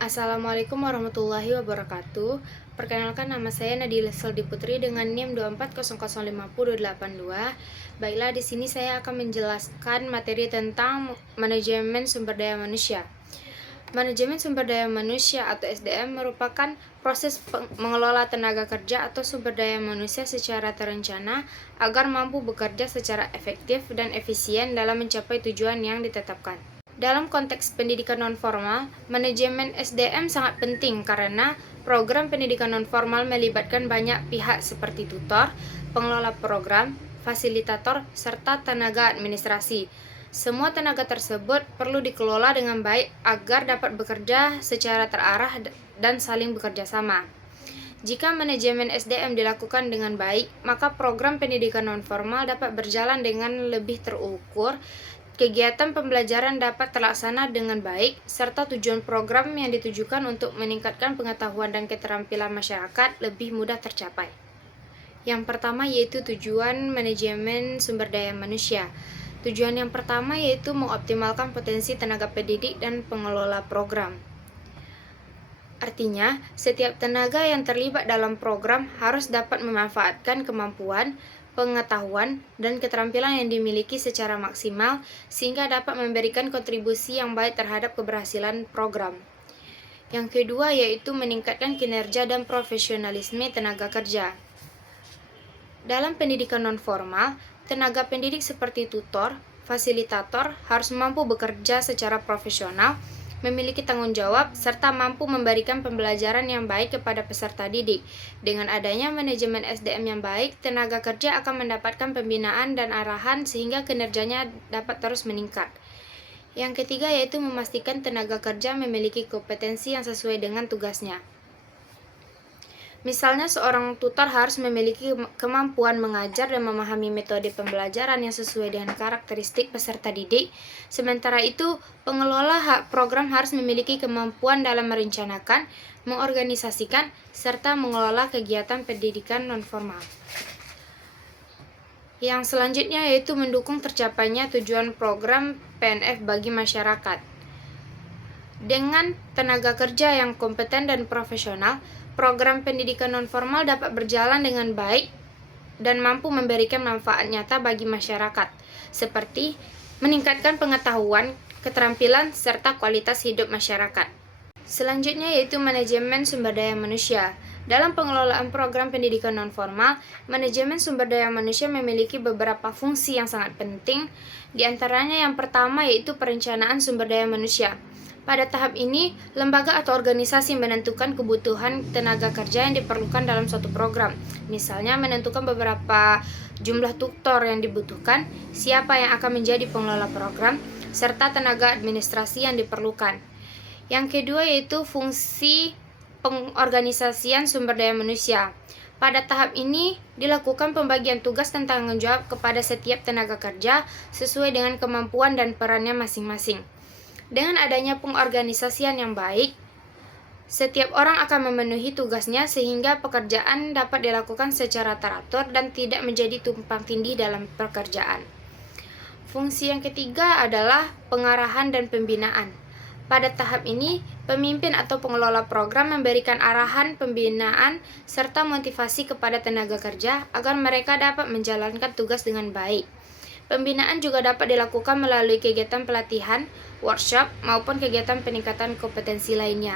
Assalamualaikum warahmatullahi wabarakatuh. Perkenalkan, nama saya Nadila Seldi Putri dengan NIM 240050282. Baiklah, di sini saya akan menjelaskan materi tentang manajemen sumber daya manusia. Manajemen sumber daya manusia atau SDM merupakan proses mengelola tenaga kerja atau sumber daya manusia secara terencana agar mampu bekerja secara efektif dan efisien dalam mencapai tujuan yang ditetapkan. Dalam konteks pendidikan nonformal, manajemen SDM sangat penting karena program pendidikan nonformal melibatkan banyak pihak seperti tutor, pengelola program, fasilitator, serta tenaga administrasi. Semua tenaga tersebut perlu dikelola dengan baik agar dapat bekerja secara terarah dan saling bekerja sama. Jika manajemen SDM dilakukan dengan baik, maka program pendidikan nonformal dapat berjalan dengan lebih terukur, kegiatan pembelajaran dapat terlaksana dengan baik, serta tujuan program yang ditujukan untuk meningkatkan pengetahuan dan keterampilan masyarakat lebih mudah tercapai. Yang pertama yaitu tujuan manajemen sumber daya manusia. Tujuan yang pertama yaitu mengoptimalkan potensi tenaga pendidik dan pengelola program. Artinya, setiap tenaga yang terlibat dalam program harus dapat memanfaatkan kemampuan, pengetahuan, dan keterampilan yang dimiliki secara maksimal sehingga dapat memberikan kontribusi yang baik terhadap keberhasilan program. Yang kedua yaitu meningkatkan kinerja dan profesionalisme tenaga kerja. Dalam pendidikan nonformal, tenaga pendidik seperti tutor, fasilitator harus mampu bekerja secara profesional, memiliki tanggung jawab, serta mampu memberikan pembelajaran yang baik kepada peserta didik. Dengan adanya manajemen SDM yang baik, tenaga kerja akan mendapatkan pembinaan dan arahan sehingga kinerjanya dapat terus meningkat. Yang ketiga yaitu memastikan tenaga kerja memiliki kompetensi yang sesuai dengan tugasnya. Misalnya, seorang tutor harus memiliki kemampuan mengajar dan memahami metode pembelajaran yang sesuai dengan karakteristik peserta didik. Sementara itu, pengelola program harus memiliki kemampuan dalam merencanakan, mengorganisasikan, serta mengelola kegiatan pendidikan nonformal. Yang selanjutnya yaitu mendukung tercapainya tujuan program PNF bagi masyarakat. Dengan tenaga kerja yang kompeten dan profesional, program pendidikan nonformal dapat berjalan dengan baik dan mampu memberikan manfaat nyata bagi masyarakat, seperti meningkatkan pengetahuan, keterampilan, serta kualitas hidup masyarakat. Selanjutnya yaitu manajemen sumber daya manusia. Dalam pengelolaan program pendidikan nonformal, manajemen sumber daya manusia memiliki beberapa fungsi yang sangat penting. Di antaranya yang pertama yaitu perencanaan sumber daya manusia. Pada tahap ini, lembaga atau organisasi menentukan kebutuhan tenaga kerja yang diperlukan dalam suatu program. Misalnya, menentukan beberapa jumlah tutor yang dibutuhkan, siapa yang akan menjadi pengelola program, serta tenaga administrasi yang diperlukan. Yang kedua yaitu fungsi pengorganisasian sumber daya manusia. Pada tahap ini, dilakukan pembagian tugas dan tanggung jawab kepada setiap tenaga kerja sesuai dengan kemampuan dan perannya masing-masing. Dengan adanya pengorganisasian yang baik, setiap orang akan memenuhi tugasnya sehingga pekerjaan dapat dilakukan secara teratur dan tidak menjadi tumpang tindih dalam pekerjaan. Fungsi yang ketiga adalah pengarahan dan pembinaan. Pada tahap ini, pemimpin atau pengelola program memberikan arahan, pembinaan, serta motivasi kepada tenaga kerja agar mereka dapat menjalankan tugas dengan baik. Pembinaan juga dapat dilakukan melalui kegiatan pelatihan, workshop, maupun kegiatan peningkatan kompetensi lainnya.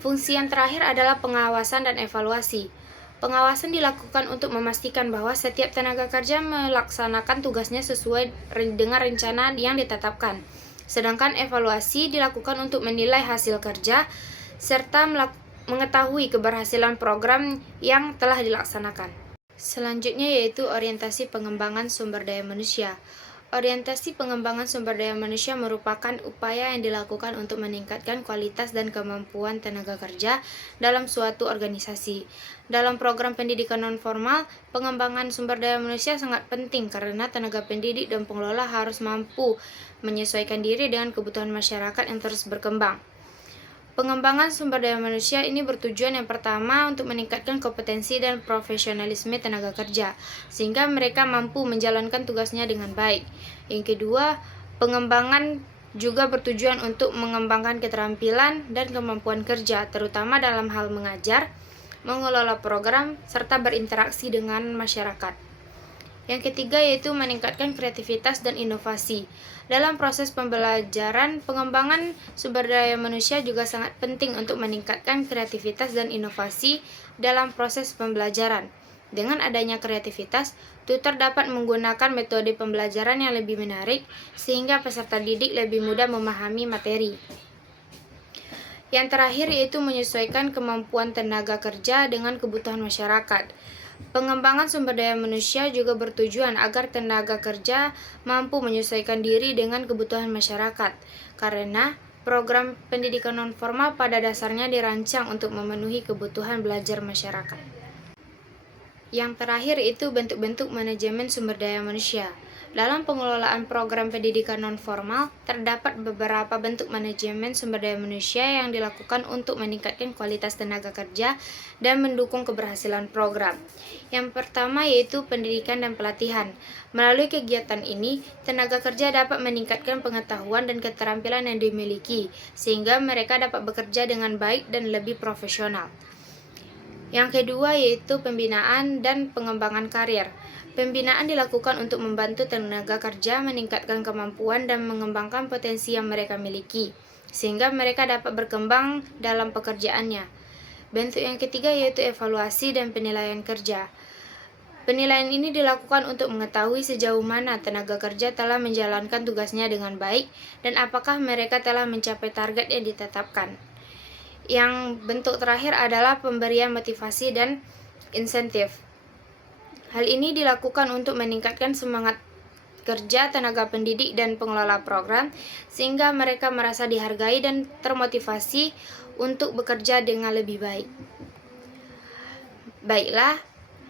Fungsi yang terakhir adalah pengawasan dan evaluasi. Pengawasan dilakukan untuk memastikan bahwa setiap tenaga kerja melaksanakan tugasnya sesuai dengan rencana yang ditetapkan. Sedangkan evaluasi dilakukan untuk menilai hasil kerja, serta mengetahui keberhasilan program yang telah dilaksanakan. Selanjutnya yaitu orientasi pengembangan sumber daya manusia. Orientasi pengembangan sumber daya manusia merupakan upaya yang dilakukan untuk meningkatkan kualitas dan kemampuan tenaga kerja dalam suatu organisasi. Dalam program pendidikan nonformal, pengembangan sumber daya manusia sangat penting karena tenaga pendidik dan pengelola harus mampu menyesuaikan diri dengan kebutuhan masyarakat yang terus berkembang. Pengembangan sumber daya manusia ini bertujuan yang pertama untuk meningkatkan kompetensi dan profesionalisme tenaga kerja, sehingga mereka mampu menjalankan tugasnya dengan baik. Yang kedua, pengembangan juga bertujuan untuk mengembangkan keterampilan dan kemampuan kerja, terutama dalam hal mengajar, mengelola program, serta berinteraksi dengan masyarakat. Yang ketiga yaitu meningkatkan kreativitas dan inovasi. Dalam proses pembelajaran, pengembangan sumber daya manusia juga sangat penting untuk meningkatkan kreativitas dan inovasi dalam proses pembelajaran. Dengan adanya kreativitas, tutor dapat menggunakan metode pembelajaran yang lebih menarik sehingga peserta didik lebih mudah memahami materi. Yang terakhir yaitu menyesuaikan kemampuan tenaga kerja dengan kebutuhan masyarakat. Pengembangan sumber daya manusia juga bertujuan agar tenaga kerja mampu menyesuaikan diri dengan kebutuhan masyarakat, karena program pendidikan nonformal pada dasarnya dirancang untuk memenuhi kebutuhan belajar masyarakat. Yang terakhir itu bentuk-bentuk manajemen sumber daya manusia. Dalam pengelolaan program pendidikan nonformal, terdapat beberapa bentuk manajemen sumber daya manusia yang dilakukan untuk meningkatkan kualitas tenaga kerja dan mendukung keberhasilan program. Yang pertama yaitu pendidikan dan pelatihan. Melalui kegiatan ini, tenaga kerja dapat meningkatkan pengetahuan dan keterampilan yang dimiliki, sehingga mereka dapat bekerja dengan baik dan lebih profesional. Yang kedua yaitu pembinaan dan pengembangan karir. Pembinaan dilakukan untuk membantu tenaga kerja meningkatkan kemampuan dan mengembangkan potensi yang mereka miliki, sehingga mereka dapat berkembang dalam pekerjaannya. Bentuk yang ketiga yaitu evaluasi dan penilaian kerja. Penilaian ini dilakukan untuk mengetahui sejauh mana tenaga kerja telah menjalankan tugasnya dengan baik dan apakah mereka telah mencapai target yang ditetapkan. Yang bentuk terakhir adalah pemberian motivasi dan insentif. Hal ini dilakukan untuk meningkatkan semangat kerja tenaga pendidik dan pengelola program, sehingga mereka merasa dihargai dan termotivasi untuk bekerja dengan lebih baik. Baiklah,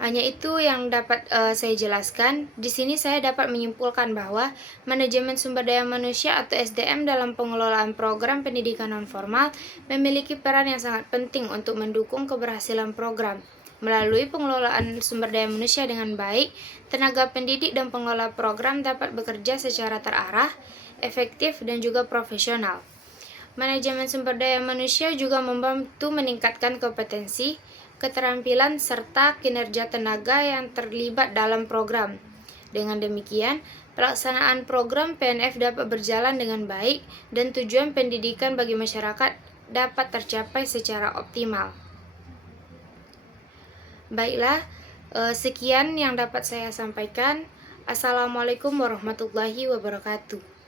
hanya itu yang dapat saya jelaskan. Di sini saya dapat menyimpulkan bahwa manajemen sumber daya manusia atau SDM dalam pengelolaan program pendidikan nonformal memiliki peran yang sangat penting untuk mendukung keberhasilan program. Melalui pengelolaan sumber daya manusia dengan baik, tenaga pendidik dan pengelola program dapat bekerja secara terarah, efektif, dan juga profesional. Manajemen sumber daya manusia juga membantu meningkatkan kompetensi, keterampilan, serta kinerja tenaga yang terlibat dalam program. Dengan demikian, pelaksanaan program PNF dapat berjalan dengan baik dan tujuan pendidikan bagi masyarakat dapat tercapai secara optimal. Baiklah, sekian yang dapat saya sampaikan. Assalamualaikum warahmatullahi wabarakatuh.